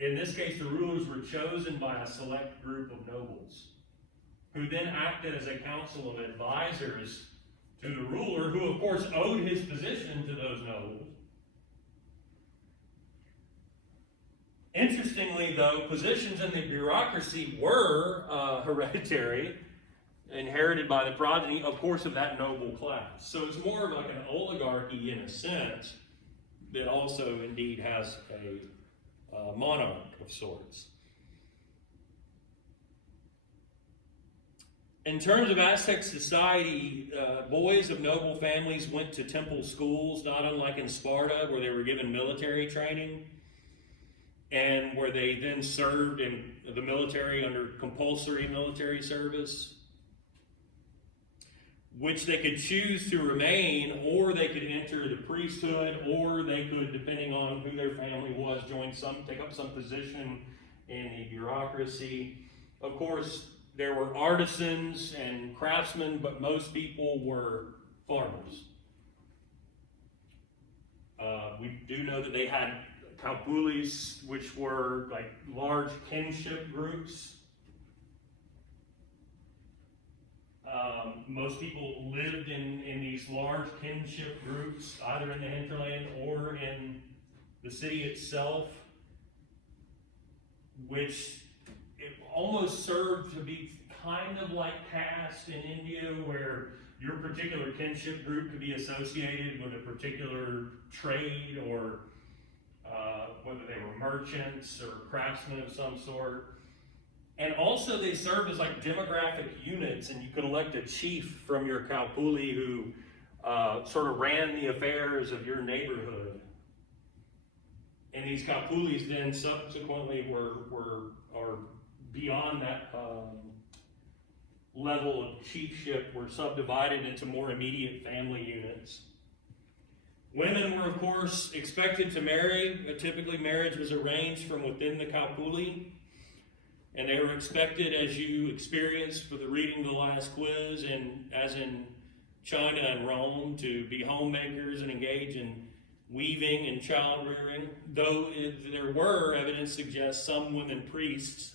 In this case, the rulers were chosen by a select group of nobles, who then acted as a council of advisors to the ruler, who of course owed his position to those nobles. Interestingly, though, positions in the bureaucracy were hereditary, inherited by the progeny, of course, of that noble class. So it's more of like an oligarchy in a sense that also indeed has a monarch of sorts. In terms of Aztec society, boys of noble families went to temple schools, not unlike in Sparta, where they were given military training. and where they then served in the military under compulsory military service, which they could choose to remain, or they could enter the priesthood, or they could, depending on who their family was, take up some position in the bureaucracy. Of course, there were artisans and craftsmen, but most people were farmers. We do know that they had kaupulis, which were like large kinship groups. Most people lived in these large kinship groups, either in the hinterland or in the city itself, which it almost served to be kind of like caste in India, where your particular kinship group could be associated with a particular trade, or whether they were merchants or craftsmen of some sort. And also they served as like demographic units, and you could elect a chief from your kaupuli who sort of ran the affairs of your neighborhood. And these kaupulis then subsequently are beyond that level of chiefship, were subdivided into more immediate family units. Women were, of course, expected to marry. Typically, marriage was arranged from within the kaupuli. And they were expected, as you experienced for the reading of the last quiz, and as in China and Rome, to be homemakers and engage in weaving and child rearing. Though there were, evidence suggests, some women priests.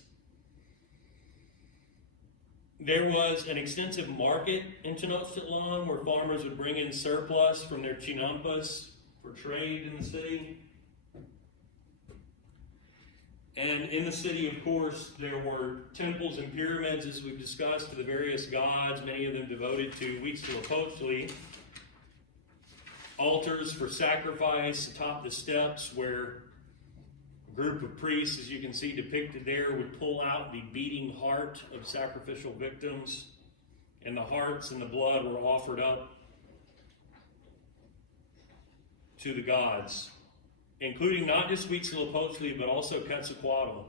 There was an extensive market in Tenochtitlan where farmers would bring in surplus from their chinampas for trade in the city. And in the city, of course, there were temples and pyramids, as we've discussed, to the various gods, many of them devoted to Huitzilopochtli. Altars for sacrifice atop the steps, where a group of priests, as you can see depicted there, would pull out the beating heart of sacrificial victims, and the hearts and the blood were offered up to the gods, including not just Huitzilopochtli, but also Quetzalcoatl.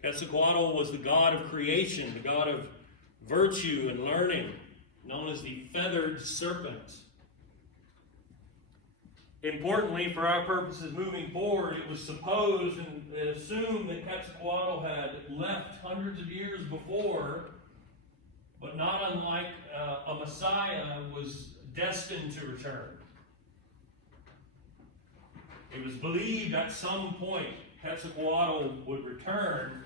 Quetzalcoatl was the god of creation, the god of virtue and learning, known as the feathered serpent. Importantly, for our purposes moving forward, it was supposed and assumed that Quetzalcoatl had left hundreds of years before, but not unlike a Messiah, was destined to return. It was believed at some point Quetzalcoatl would return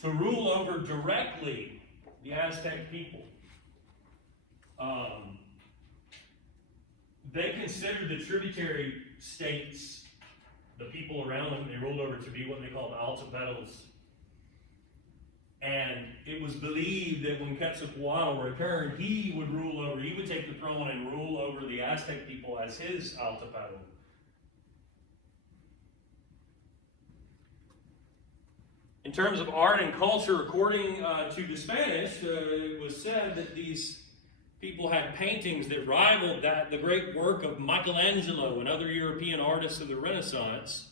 to rule over directly the Aztec people. They considered the tributary states, the people around them, they ruled over, to be what they called altepetls. And it was believed that when Quetzalcoatl returned, he would take the throne and rule over the Aztec people as his altepetl. In terms of art and culture, according to the Spanish, it was said that these people had paintings that rivaled the great work of Michelangelo and other European artists of the Renaissance.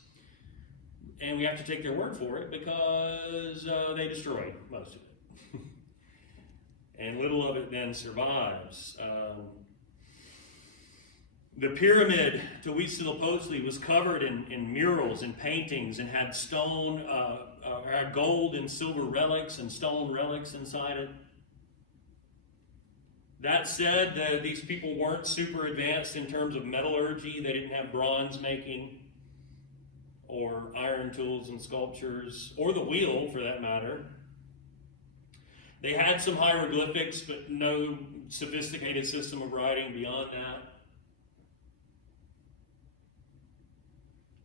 And we have to take their word for it, because they destroyed most of it. And little of it then survives. The pyramid to Huitzilopochtli was covered in murals and paintings, and had had gold and silver relics and stone relics inside it. That said, these people weren't super advanced in terms of metallurgy. They didn't have bronze making, or iron tools and sculptures, or the wheel for that matter. They had some hieroglyphics, but no sophisticated system of writing beyond that.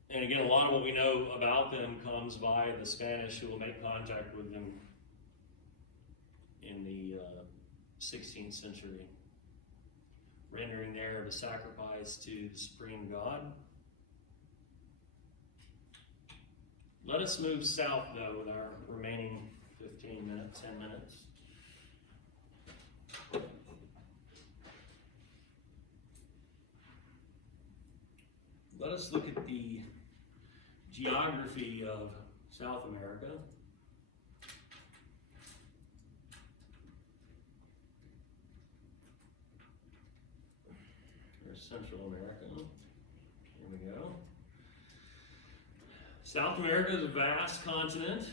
And again, a lot of what we know about them comes by the Spanish, who will make contact with them in the 16th century, rendering there the sacrifice to the supreme god. Let us move south, though, with our remaining 10 minutes. Let us look at the geography of South America. There's Central America. Here we go. South America is a vast continent,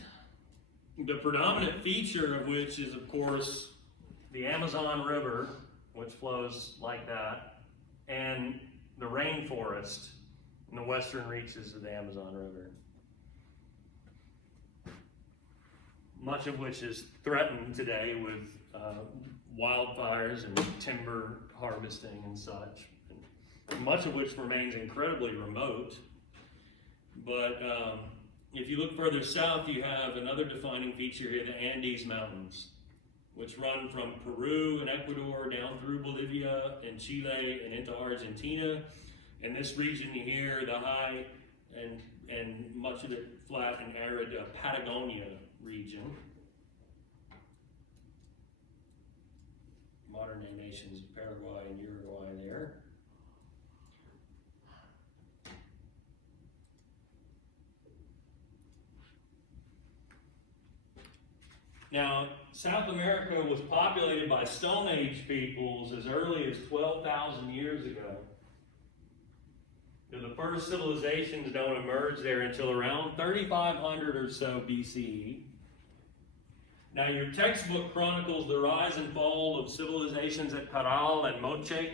the predominant feature of which is, of course, the Amazon River, which flows like that, and the rainforest in the western reaches of the Amazon River, much of which is threatened today with wildfires and timber harvesting and such, and much of which remains incredibly remote. But if you look further south, you have another defining feature here, the Andes Mountains, which run from Peru and Ecuador down through Bolivia and Chile and into Argentina. And this region here, the high and much of it flat and arid Patagonia region. Modern day nations of Paraguay and Uruguay there. Now, South America was populated by Stone Age peoples as early as 12,000 years ago. The first civilizations don't emerge there until around 3,500 or so BCE. Now, your textbook chronicles the rise and fall of civilizations at Paral and Moche,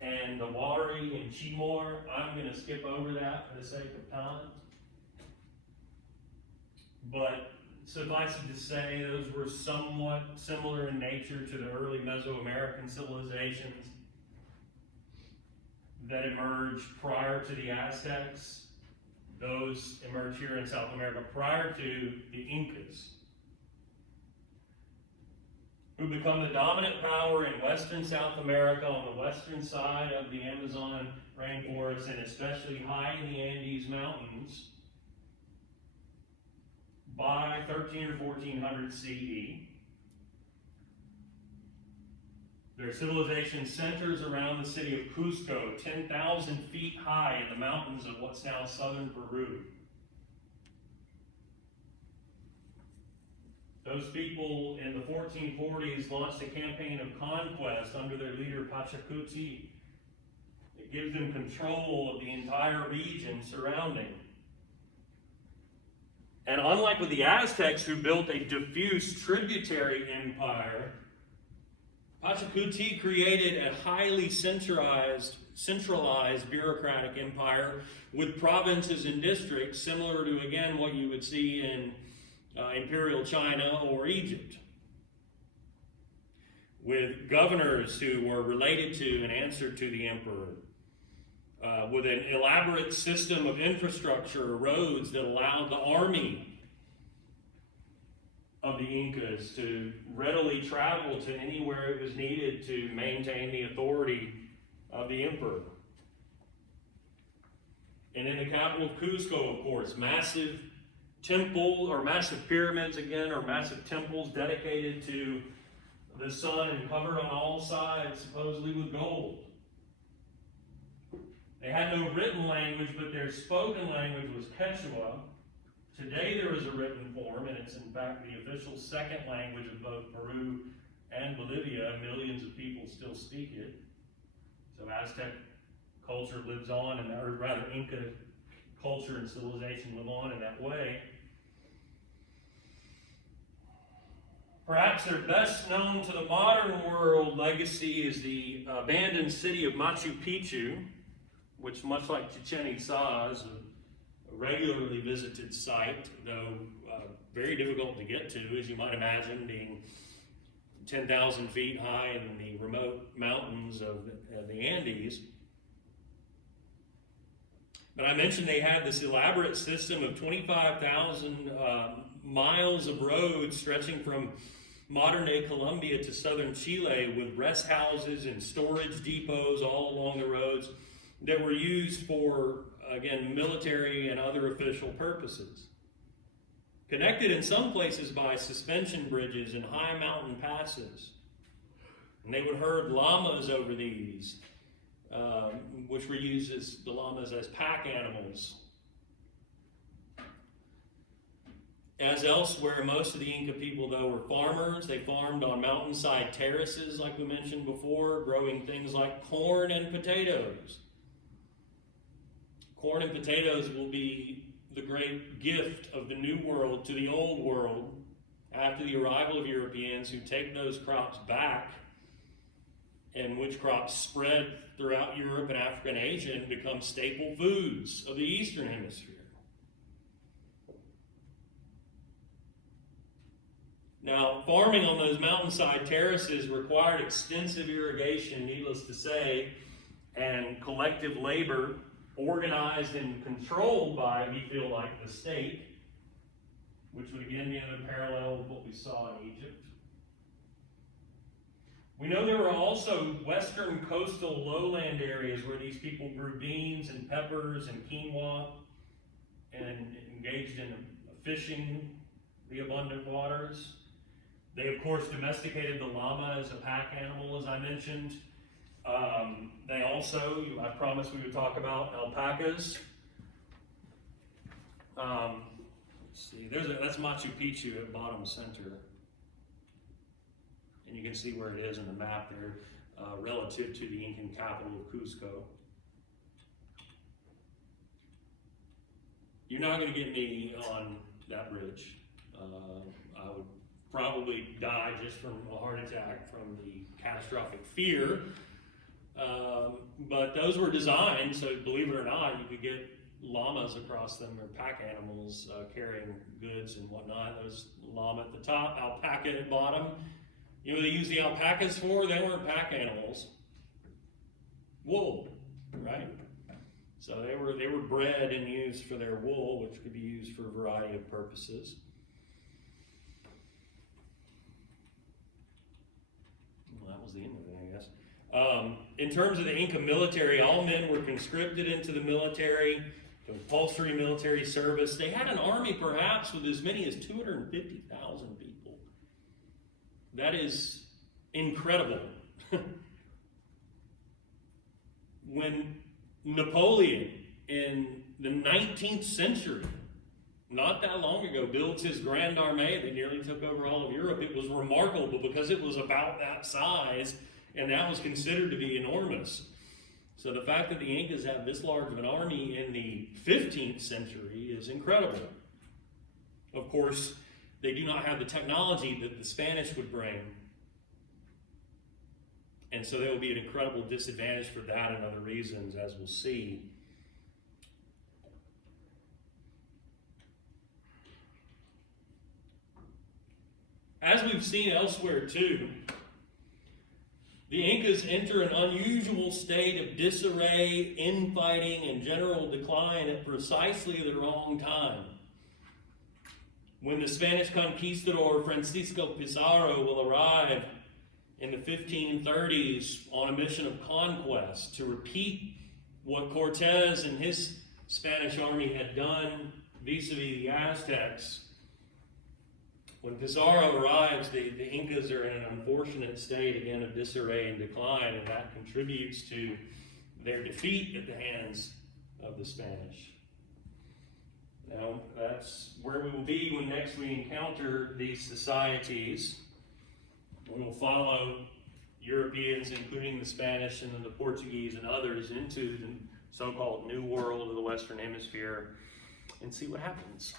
and the Wari and Chimor. I'm going to skip over that for the sake of time. But suffice it to say, those were somewhat similar in nature to the early Mesoamerican civilizations that emerged prior to the Aztecs. Those emerged here in South America prior to the Incas, who become the dominant power in western South America on the western side of the Amazon rainforest, and especially high in the Andes Mountains, by 13 or 1400 CE. Their civilization centers around the city of Cusco, 10,000 feet high in the mountains of what's now southern Peru. Those people in the 1440s launched a campaign of conquest under their leader Pachacuti. It gives them control of the entire region surrounding. And unlike with the Aztecs, who built a diffuse tributary empire, Pachacuti created a highly centralized bureaucratic empire with provinces and districts, similar to, again, what you would see in Imperial China or Egypt, with governors who were related to and answered to the emperor, with an elaborate system of infrastructure, roads that allowed the army of the Incas to readily travel to anywhere it was needed to maintain the authority of the emperor. And in the capital of Cusco, of course, massive temple, or massive pyramids again, or massive temples dedicated to the sun and covered on all sides, supposedly with gold. They had no written language, but their spoken language was Quechua. Today there is a written form, and it's in fact the official second language of both Peru and Bolivia. Millions of people still speak it. So Aztec culture lives on, or rather Inca culture and civilization live on in that way. Perhaps their best known to the modern world legacy is the abandoned city of Machu Picchu, which, much like Chichen Itza, is a regularly visited site, though very difficult to get to, as you might imagine, being 10,000 feet high in the remote mountains of the Andes. But I mentioned they had this elaborate system of 25,000 miles of roads stretching from modern-day Colombia to southern Chile, with rest houses and storage depots all along the roads that were used for, again, military and other official purposes. Connected in some places by suspension bridges and high mountain passes. And they would herd llamas over these, which were used as the llamas as pack animals As elsewhere, most of the Inca people, though, were farmers. They farmed on mountainside terraces, like we mentioned before, growing things like corn and potatoes. Corn and potatoes will be the great gift of the New World to the Old World after the arrival of Europeans, who take those crops back, and which crops spread throughout Europe and Africa and Asia and become staple foods of the Eastern Hemisphere. Now, farming on those mountainside terraces required extensive irrigation, needless to say, and collective labor organized and controlled by, we feel like, the state, which would again be another parallel with what we saw in Egypt. We know there were also western coastal lowland areas where these people grew beans and peppers and quinoa and engaged in fishing the abundant waters. They, of course, domesticated the llama as a pack animal, as I mentioned. They also, I promised we would talk about alpacas. Let's see, that's Machu Picchu at bottom center. And you can see where it is in the map there, relative to the Incan capital of Cusco. You're not going to get me on that bridge. I would probably die just from a heart attack from the catastrophic fear. But those were designed, so believe it or not, you could get llamas across them, or pack animals carrying goods and whatnot. There's llama at the top, alpaca at the bottom. You know what they use the alpacas for? They weren't pack animals. Wool, right? So they were bred and used for their wool, which could be used for a variety of purposes. Well, that was the end of it, I guess. In terms of the Inca military, all men were conscripted into the military, compulsory military service. They had an army perhaps with as many as 250,000 people. That is incredible. When Napoleon in the 19th century, not that long ago, built his Grand Armée that nearly took over all of Europe, it was remarkable because it was about that size, and that was considered to be enormous. So the fact that the Incas have this large of an army in the 15th century is incredible. Of course, they do not have the technology that the Spanish would bring. And so they will be an incredible disadvantage for that and other reasons, as we'll see. As we've seen elsewhere too, the Incas enter an unusual state of disarray, infighting, and general decline at precisely the wrong time. When the Spanish conquistador Francisco Pizarro will arrive in the 1530s on a mission of conquest to repeat what Cortez and his Spanish army had done vis-a-vis the Aztecs, when Pizarro arrives, the Incas are in an unfortunate state, again, of disarray and decline, and that contributes to their defeat at the hands of the Spanish. Now, that's where we will be when next we encounter these societies. We will follow Europeans, including the Spanish and then the Portuguese and others, into the so-called New World of the Western Hemisphere and see what happens.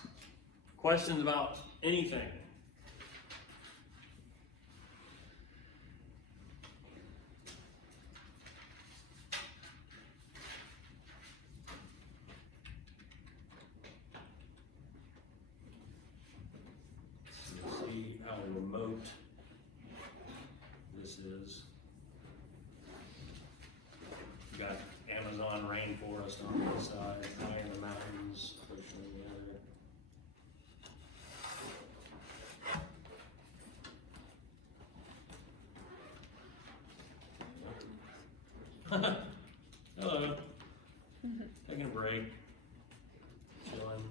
Questions about anything? See how remote this is. You've got Amazon rainforest on one side, high in the mountains, pushing the other. Hello. Taking a break. Chilling.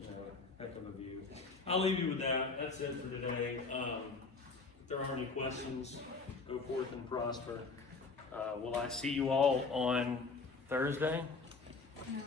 You know, heck of a view. I'll leave you with that. That's it for today. If there are any questions, go forth and prosper. Will I see you all on Thursday? No.